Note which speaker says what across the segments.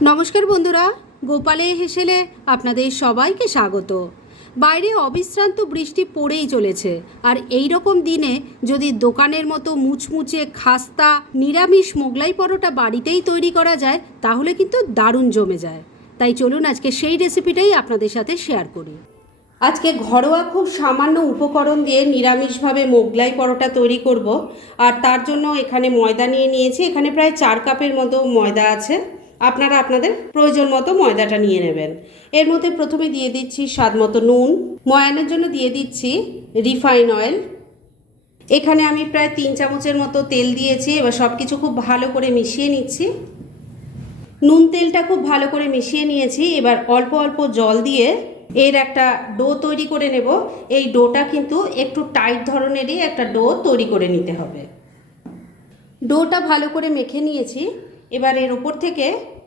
Speaker 1: নমস্কার বন্ধুরা, গোপালে হেসেলে আপনাদের সবাইকে স্বাগত। বাইরে অবিশ্রান্ত বৃষ্টি পড়েই চলেছে, আর এই রকম দিনে যদি দোকানের মতো মুচমুচে খাস্তা, নিরামিষ মোগলাই পরোটা বাড়িতেই তৈরি করা যায়, তাহলে কিন্তু দারুণ জমে যায়। তাই চলুন আজকে সেই রেসিপিটাই আপনাদের সাথে শেয়ার করি। আজকে ঘরোয়া খুব সামান্য উপকরণ দিয়ে নিরামিষভাবে মোগলাই পরোটা তৈরি করব, আর তার জন্য এখানে ময়দা নিয়ে নিয়েছি, এখানে প্রায় চার কাপের মতো ময়দা আছে। আপনারা আপনাদের প্রয়োজন মতো ময়দাটা নিয়ে নেবেন। এর মধ্যে প্রথমে দিয়ে দিচ্ছি স্বাদ মতো নুন। ময়ানের জন্য দিয়ে দিচ্ছি রিফাইন অয়েল। এখানে আমি প্রায় তিন চামচের মতো তেল দিয়েছি, এবার সব কিছু খুব ভালো করে মিশিয়ে নিচ্ছি। নুন তেলটা খুব ভালো করে মিশিয়ে নিয়েছি, এবার অল্প অল্প জল দিয়ে এর একটা ডো তৈরি করে নেব। এই ডোটা কিন্তু একটু টাইট ধরনেরই একটা ডো তৈরি করে নিতে হবে। ডোটা ভালো করে মেখে নিয়েছি। এবার এর ওপর থেকে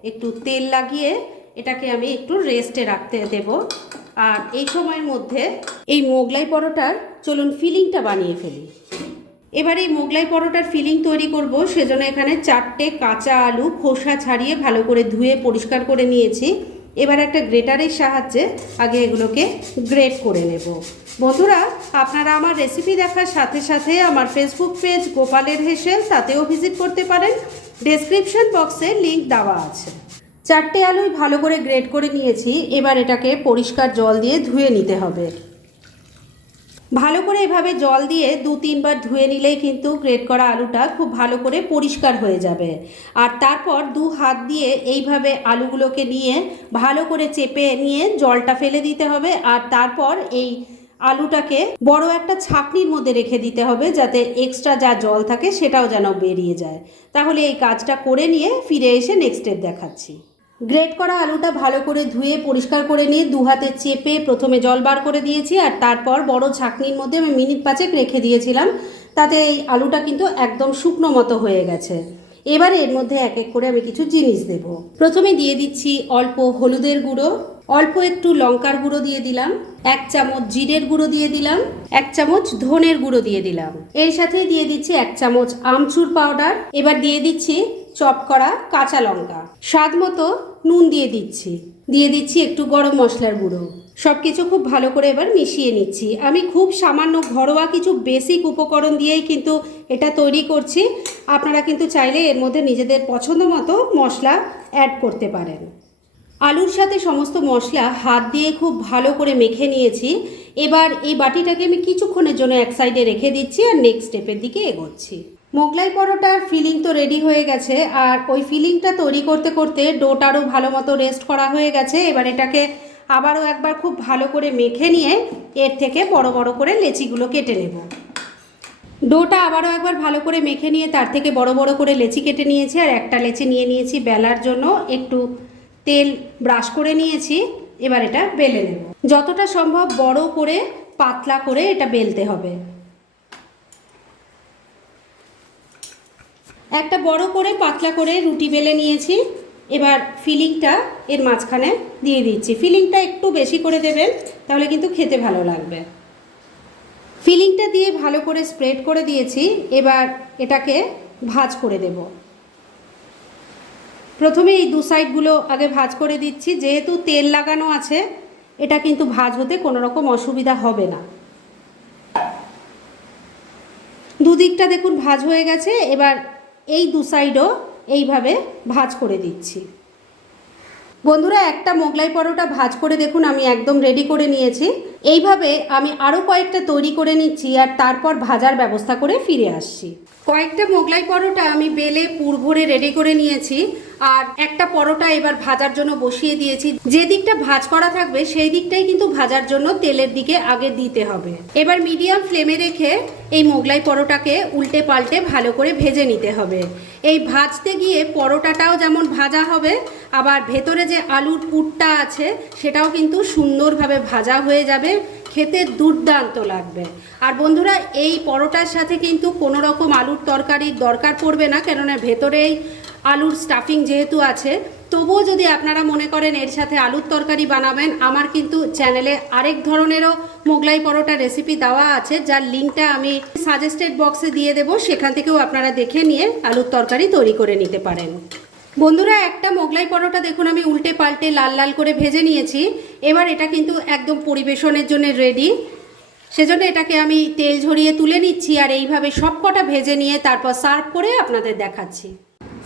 Speaker 1: একটু তেল লাগিয়ে এটাকে আমি একটু রেস্টে রাখতে দেব। আর এই সময়ের মধ্যে এই মোগলাই পরোটার, চলুন ফিলিংটা বানিয়ে ফেলি। এবার এই মোগলাই পরোটার ফিলিং তৈরি করব, সেজন্য এখানে চারটে কাঁচা আলু খোসা ছাড়িয়ে ভালো করে ধুয়ে পরিষ্কার করে নিয়েছি। এবার একটা গ্রেটারের সাহায্যে আগে এগুলোকে গ্রেট করে নেব। বন্ধুরা, আপনারা আমার রেসিপি দেখার সাথে সাথে আমার ফেসবুক পেজ গোপালের হেসেল, তাতেও ভিজিট করতে পারেন। ডেসক্রিপশন বক্সে লিংক দেওয়া আছে। চারটে আলুই ভালো করে গ্রেট করে নিয়েছি, এবার এটাকে পরিষ্কার জল দিয়ে ধুয়ে নিতে হবে। ভালো করে এভাবে জল দিয়ে দু তিনবার ধুয়ে নিলেই কিন্তু গ্রেট করা আলুটা খুব ভালো করে পরিষ্কার হয়ে যাবে। আর তারপর দু হাত দিয়ে এইভাবে আলুগুলোকে নিয়ে ভালো করে চেপে নিয়ে জলটা ফেলে দিতে হবে, আর তারপর এই আলুটাকে বড় একটা ছাকনির মধ্যে রেখে দিতে হবে যাতে এক্সট্রা যা জল থাকে সেটাও যেন বেরিয়ে যায়। তাহলে এই কাজটা করে নিয়ে ফিরে এসে নেক্সট স্টেপ দেখাচ্ছি। গ্রেট করা আলুটা ভালো করে ধুয়ে পরিষ্কার করে নিয়ে দু হাতে চেপে প্রথমে জল বার করে দিয়েছি আর তারপর বড় ছাকনির মধ্যে আমি মিনিট পাঁচেক রেখে দিয়েছিলাম। তাতে এই আলুটা কিন্তু একদম শুকনো মতো হয়ে গেছে। এবারে এর মধ্যে এক এক করে আমি কিছু জিনিস দেব। প্রথমে দিয়ে দিচ্ছি অল্প হলুদের গুঁড়ো। অল্প একটু লঙ্কার গুঁড়ো দিয়ে দিলাম, এক চামচ জিরের গুঁড়ো দিয়ে দিলাম, এক চামচ ধনের গুঁড়ো দিয়ে দিলাম। এর সাথেই দিয়ে দিচ্ছি এক চামচ আমচুর পাউডার, এবার দিয়ে দিচ্ছি চপ করা কাঁচা লঙ্কা। স্বাদ মতো নুন দিয়ে দিচ্ছি দিয়ে দিচ্ছি একটু গরম মশলার গুঁড়ো। সব কিছু খুব ভালো করে এবার মিশিয়ে নিচ্ছি। আমি খুব সামান্য ঘরোয়া কিছু বেসিক উপকরণ দিয়েই কিন্তু এটা তৈরি করছি। আপনারা কিন্তু চাইলে এর মধ্যে নিজেদের পছন্দ মতো মশলা অ্যাড করতে পারেন। আলুর সাথে সমস্ত মশলা হাত দিয়ে খুব ভালো করে মেখে নিয়েছি। এবার এই বাটিটাকে আমি কিছুক্ষণের জন্য এক সাইডে রেখে দিচ্ছি আর নেক্সট স্টেপের দিকে এগোচ্ছি। মোগলাই পরোটার ফিলিং তো রেডি হয়ে গেছে আর ওই ফিলিংটা তৈরি করতে করতে ডোটারও ভালো মতো রেস্ট করা হয়ে গেছে। এবার এটাকে আবারও একবার খুব ভালো করে মেখে নিয়ে এর থেকে বড় বড় করে লেচিগুলো কেটে নেব। ডোটা আবারও একবার ভালো করে মেখে নিয়ে তার থেকে বড় বড় করে লেচি কেটে নিয়েছি আর একটা লেচি নিয়ে নিয়েছি বেলার জন্য। একটু তেল ব্রাশ করে নিয়েছি, এবার এটা বেলে নেব। যতটা সম্ভব বড় করে, পাতলা করে এটা বেলতে হবে। একটা বড় করে, পাতলা করে রুটি বেলে নিয়েছি। এবার ফিলিংটা এর মাঝখানে দিয়ে দিচ্ছি। ফিলিংটা একটু বেশি করে দেবেন, তাহলে কিন্তু খেতে ভালো লাগবে। ফিলিংটা দিয়ে ভালো করে স্প্রেড করে দিয়েছি। এবার এটাকে ভাজ করে দেব। প্রথমে এই দু সাইডগুলো আগে ভাজ করে দিচ্ছি। যেহেতু তেল লাগানো আছে, এটা কিন্তু ভাজ হতে কোনো রকম অসুবিধা হবে না। দুদিকটা দেখুন ভাজ হয়ে গেছে, এবার এই দু সাইডও এইভাবে ভাজ করে দিচ্ছি। বন্ধুরা, একটা মোগলাই পরোটা ভাজ করে দেখুন, আমি একদম রেডি করে নিয়েছি। এইভাবে আমি আরও কয়েকটা তৈরি করে নিচ্ছি আর তারপর ভাজার ব্যবস্থা করে ফিরে আসছি। কয়েকটা মোগলাই পরোটা আমি বেলে পুর ভরে রেডি করে নিয়েছি। আর একটা পরোটা এবার ভাজার জন্য বসিয়ে দিয়েছি। যে দিকটা ভাজ করা থাকবে, সেই দিকটাই কিন্তু ভাজার জন্য তেলের দিকে আগে দিতে হবে। এবার মিডিয়াম ফ্লেমে রেখে এই মোগলাই পরোটাকে উল্টে পাল্টে ভালো করে ভেজে নিতে হবে। এই ভাজতে গিয়ে পরোটাটাও যেমন ভাজা হবে, আবার ভেতরে যে আলুর পুরটা আছে, সেটাও কিন্তু সুন্দরভাবে ভাজা হয়ে যাবে। খেতে দুর্দান্ত লাগবে। আর বন্ধুরা, এই পরোটার সাথে কিন্তু কোনো রকম আলুর তরকারির দরকার পড়বে না, কেননা ভেতরেই আলুর স্টাফিং যেহেতু আছে। তবুও যদি আপনারা মনে করেন এর সাথে আলুর তরকারি বানাবেন, আমার কিন্তু চ্যানেলে আরেক ধরনেরও মোগলাই পরোটা রেসিপি দেওয়া আছে, যার লিঙ্কটা আমি সাজেস্টেড বক্সে দিয়ে দেবো। সেখান থেকেও আপনারা দেখে নিয়ে আলুর তরকারি তৈরি করে নিতে পারেন। বন্ধুরা, একটা মোগলাই পরোটা দেখুন, আমি উল্টে পাল্টে লাল লাল করে ভেজে নিয়েছি। এবার এটা কিন্তু একদম পরিবেশনের জন্য রেডি সেজন্য এটাকে আমি তেল ঝরিয়ে তুলে নিচ্ছি আর এইভাবে সব কটা ভেজে নিয়ে তারপর সার্ভ করে আপনাদের দেখাচ্ছি।